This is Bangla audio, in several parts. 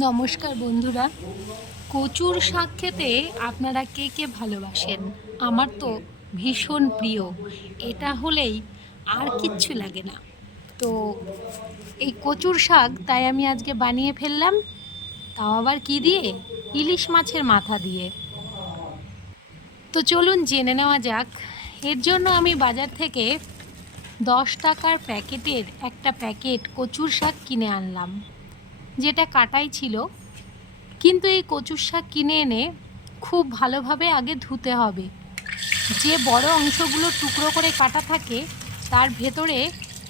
নমস্কার বন্ধুরা। কচুর শাক খেতে আপনারা কে কে ভালোবাসেন? আমার তো ভীষণ প্রিয়। এটা হলেই আর কিচ্ছু লাগে না। তো এই কচুর শাক তাই আমি আজকে বানিয়ে ফেললাম, তাও আবার কি দিয়ে? ইলিশ মাছের মাথা দিয়ে। তো চলুন জেনে নেওয়া যাক। এর জন্য আমি বাজার থেকে 10 টাকার প্যাকেটের একটা প্যাকেট কচুর শাক কিনে আনলাম, যেটা কাটাই ছিল। কিন্তু এই কচুর শাক কিনে এনে খুব ভালোভাবে আগে ধুতে হবে। যে বড় অংশগুলো টুকরো করে কাটা থাকে তার ভেতরে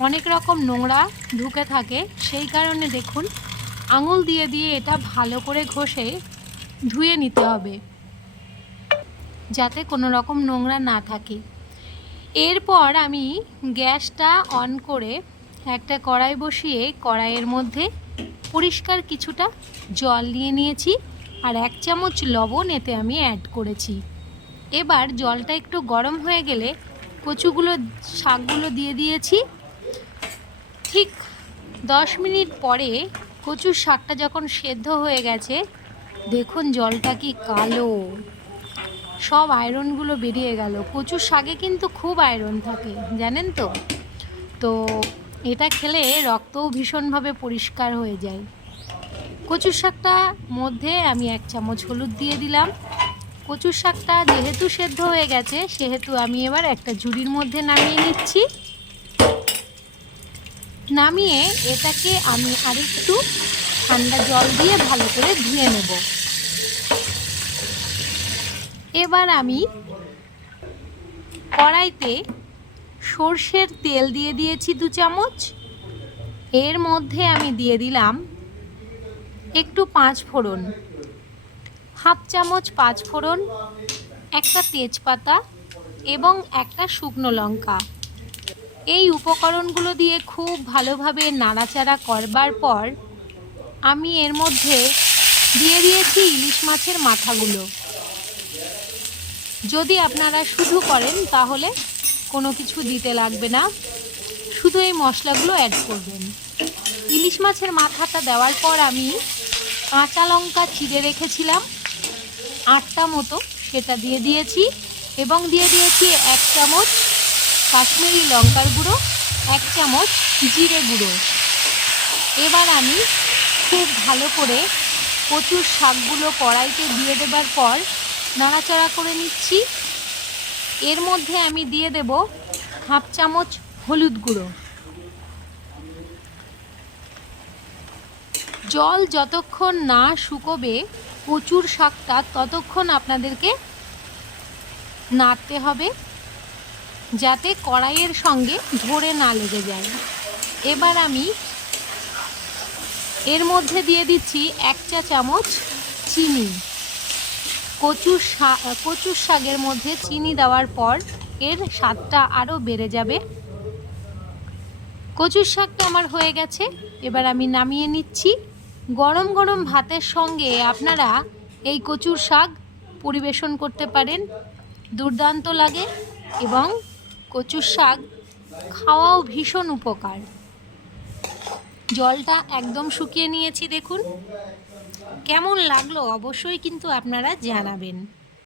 অনেক রকম নোংরা ঢুকে থাকে, সেই কারণে দেখুন আঙুল দিয়ে দিয়ে এটা ভালো করে ঘষে ধুয়ে নিতে হবে, যাতে কোনো রকম নোংরা না থাকে। এরপর আমি গ্যাসটা অন করে একটা কড়াই বসিয়ে কড়াইয়ের মধ্যে পরিষ্কার কিছুটা জল নিয়ে নিয়েছি, আর 1 চামচ লবণ এতে আমি অ্যাড করেছি। এবার জলটা একটু গরম হয়ে গেলে শাকগুলো দিয়ে দিয়েছি। ঠিক 10 মিনিট পরে কচুর শাকটা যখন সেদ্ধ হয়ে গেছে, দেখুন জলটা কি কালো, সব আয়রনগুলো বেরিয়ে গেল। কচুর শাকে কিন্তু খুব আয়রন থাকে, জানেন তো? তো এটা খেলে রক্তও ভীষণভাবে পরিষ্কার হয়ে যায়। কচুর শাকটা মধ্যে আমি 1 চামচ হলুদ দিয়ে দিলাম। কচুর শাকটা যেহেতু সেদ্ধ হয়ে গেছে, সেহেতু আমি এবার একটা ঝুড়ির মধ্যে নামিয়ে নিচ্ছি। নামিয়ে এটাকে আমি আরেকটু ঠান্ডা জল দিয়ে ভালো করে ধুয়ে নেব। এবার আমি কড়াইতে সর্ষের তেল দিয়ে দিয়েছি 2 চামচ। এর মধ্যে আমি দিয়ে দিলাম একটু 5 ফোড়ন, হাফ চামচ 5 ফোড়ন, একটা তেজপাতা এবং একটা শুকনো লঙ্কা। এই উপকরণগুলো দিয়ে খুব ভালোভাবে নাড়াচাড়া করবার পর আমি এর মধ্যে দিয়ে দিয়েছি ইলিশ মাছের মাথাগুলো। যদি আপনারা শুধু করেন তাহলে কোনো কিছু দিতে লাগবে না, শুধু এই মশলাগুলো অ্যাড করবেন। ইলিশ মাছের মাথাটা দেওয়ার পর আমি কাঁচা লঙ্কা চিড়ে রেখেছিলাম 8টা মতো, সেটা দিয়ে দিয়েছি এবং দিয়ে দিয়েছি 1 চামচ কাশ্মীরি লঙ্কার গুঁড়ো, 1 চামচ জিরে গুঁড়ো। এবার আমি খুব ভালো করে কচুর শাকগুলো কড়াইতে দিয়ে দেবার পর নাড়াচাড়া করে নিচ্ছি। এর মধ্যে আমি দিয়ে দেব হাফ চামচ হলুদ গুঁড়ো। জল যতক্ষণ না শুকোবে কচুর শাকটা, ততক্ষণ আপনাদেরকে নাড়তে হবে, যাতে কড়াইয়ের সঙ্গে ধরে না লেগে যায়। এবার আমি এর মধ্যে দিয়ে দিচ্ছি 1 চা চামচ চিনি। কচুর শাকের মধ্যে চিনি দেওয়ার পর এর স্বাদটা আরও বেড়ে যাবে। কচুর শাকটা আমার হয়ে গেছে, এবার আমি নামিয়ে নিচ্ছি। গরম গরম ভাতের সঙ্গে আপনারা এই কচুর শাক পরিবেশন করতে পারেন, দুর্দান্ত লাগে এবং কচুর শাক খাওয়াও ভীষণ উপকার। জলটা একদম শুকিয়ে নিয়েছি, দেখুন কেমন লাগলো অবশ্যই কিন্তু আপনারা জানাবেন।